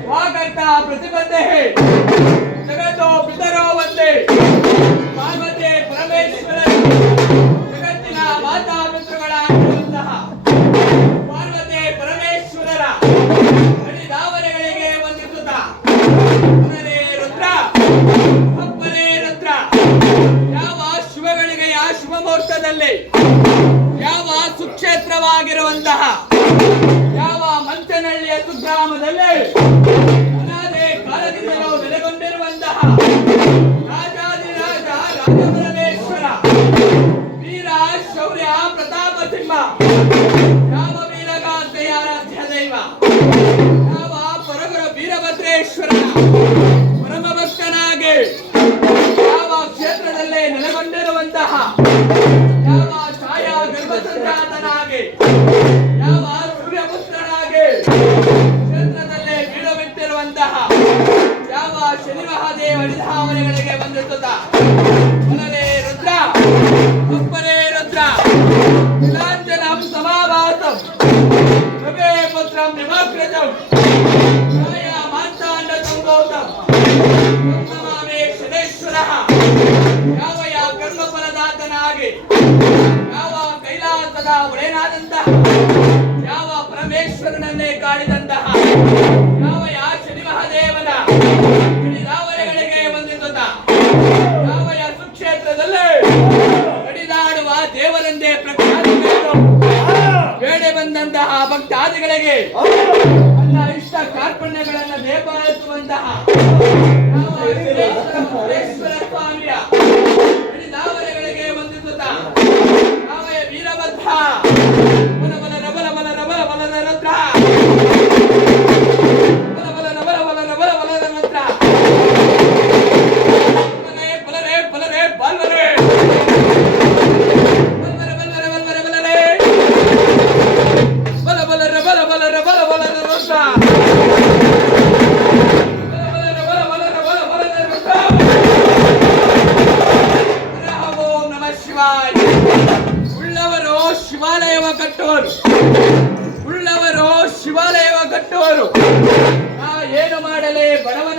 प्रतिबद्ध है जगतो पितरो वंदे पार्वती परमेश्वर जगತ್ತಿನ ಮಾತಾ ಪಿತೃಗಳಾಗಿರುವಂತಹ ಪಾರ್ವತಿ ಪರಮೇಶ್ವರರ ಹರಿದಾವರೆಗಳಿಗೆ ವಂದಿಸುತ್ತಾ ಪುನರೇ ರುದ್ರ ಅಪ್ಪನೇ ರುದ್ರ ಯಾವ ಶಿವಗಳಿಗೆ ಆ ಶುಭ ಮುಹೂರ್ತದಲ್ಲಿ ಯಾವ ಸುಕ್ಷೇತ್ರವಾಗಿರುವಂತಹ ಯಾವ ಮಂಚನಹಳ್ಳಿಯ ಸುಗ್ರಾಮದಲ್ಲಿ ಅನಾದಿ ಕಾಲದಿಂದಲೂ ನೆಲೆಗೊಂಡಿರುವಂತಹ ರಾಜಾದಿರಾಜ ರಾಜಪರಮೇಶ್ವರ ವೀರ ಶೌರ್ಯ ಪ್ರತಾಪ ಸಿಂಹ ಯಾವ ವೀರಗಾಂತೆಯ ಆರಾಧ್ಯ ದೈವ ಯಾವ ಪರಗುರು ವೀರಭದ್ರೇಶ್ವರನ ಪರಮ ಭಕ್ತನಾಗಿ ಯಾವ ಕ್ಷೇತ್ರದಲ್ಲೇ ನೆಲೆಗೊಂಡಿರುವಂತಹ ಯಾವ ಛಾಯಾ ಗರ್ಭಸಂಜಾತನಾಗಿ ಯಾವ ಸೂರ್ಯಪುತ್ರನಾಗಿ ಕ್ಷೇತ್ರದಲ್ಲೇ ಬೀಡು ಬಿಟ್ಟಿರುವಂತಹ ಯಾವ ಶನಿ ಮಹಾದೇವ ಹರಿಧಾಮನೆಗಳಿಗೆ ವಂದಿಸುತ್ತಾ ಪುನರೇ ರುದ್ರ ಅಪ್ಪನೇ ರುದ್ರ ನೀಲಾಂಜನಂ ಸಮಾಭಾಸಂ ರವೇ ಪುತ್ರಂ ನಿಮಗ್ರಜಂ ಛಾಯಾ ಮಾರ್ತಾಂಡ ಸಂಭೂತಂ ನಮಾಮಿ ಶನೇಶ್ವರಃ ಯಾವ ಕರ್ಮಫಲದಾತನಾಗಿ ಯಾವ ಕೈಲಾಸದ ಒಡೆಯನಾದಂತಹ ಯಾವ ಪರಮೇಶ್ವರನನ್ನೇ ಕಾಡಿದಂತಹ ಯಾವ ಶನಿ ಮಹಾದೇವನ ಹಿಡಿದಾವರೆಗಳಿಗೆ ವಂದಿಸುತ್ತಾ ಯಾವ ಸುಕ್ಷೇತ್ರದಲ್ಲಿ ಕಡಿದಾಡುವ ದೇವರೆಂದೇ ಪ್ರಖ್ಯಾತಿಯನ್ನು ಬೇಡೆ ಬಂದಂತಹ ಭಕ್ತಾದಿಗಳಿಗೆ ತನ್ನ ಇಷ್ಟ ಕಾರ್ಪಣ್ಯಗಳನ್ನು ಬೇಪಾಲಿಸುವಂತಹ ಯಾವ ಶ್ರೀಶ್ವರ ಸ್ವಾಮಿಯ ಹಿಡಿದಾವರೆಗಳಿಗೆ ವಂದಿಸುತ್ತಾ ಯಾವ ವೀರಭದ್ರ ಬಲ ಬಲ ರಬಲ ಬಲ ರಬಲ ಬಲದ ರುದ್ರ ಬಲ ಬಲ ರಬಲ ಬಲ ರಬಲ ಬಲದ ರುದ್ರ ಬಲರೇ ಬಲರೇ ಬಲರೇ ಬಾಲ್ವರೇ ಬಲ್ವರೆ ಬಲ್ವರೆ ಬಲ್ವರೆ ಬಲರೇ ಬಲ ಬಲ ರಬಲ ಬಲ ರಬಲ ಬಲದ ರುದ್ರ ಬಲ ಬಲ ರಬಲ ಬಲ ರಬಲ ಬಲದ ರುದ್ರ ಕಟ್ಟುವರು, ಉಳ್ಳವರು ಶಿವಾಲಯವ ಕಟ್ಟುವರು. ಏನು ಮಾಡಲಿ ಬಡವನ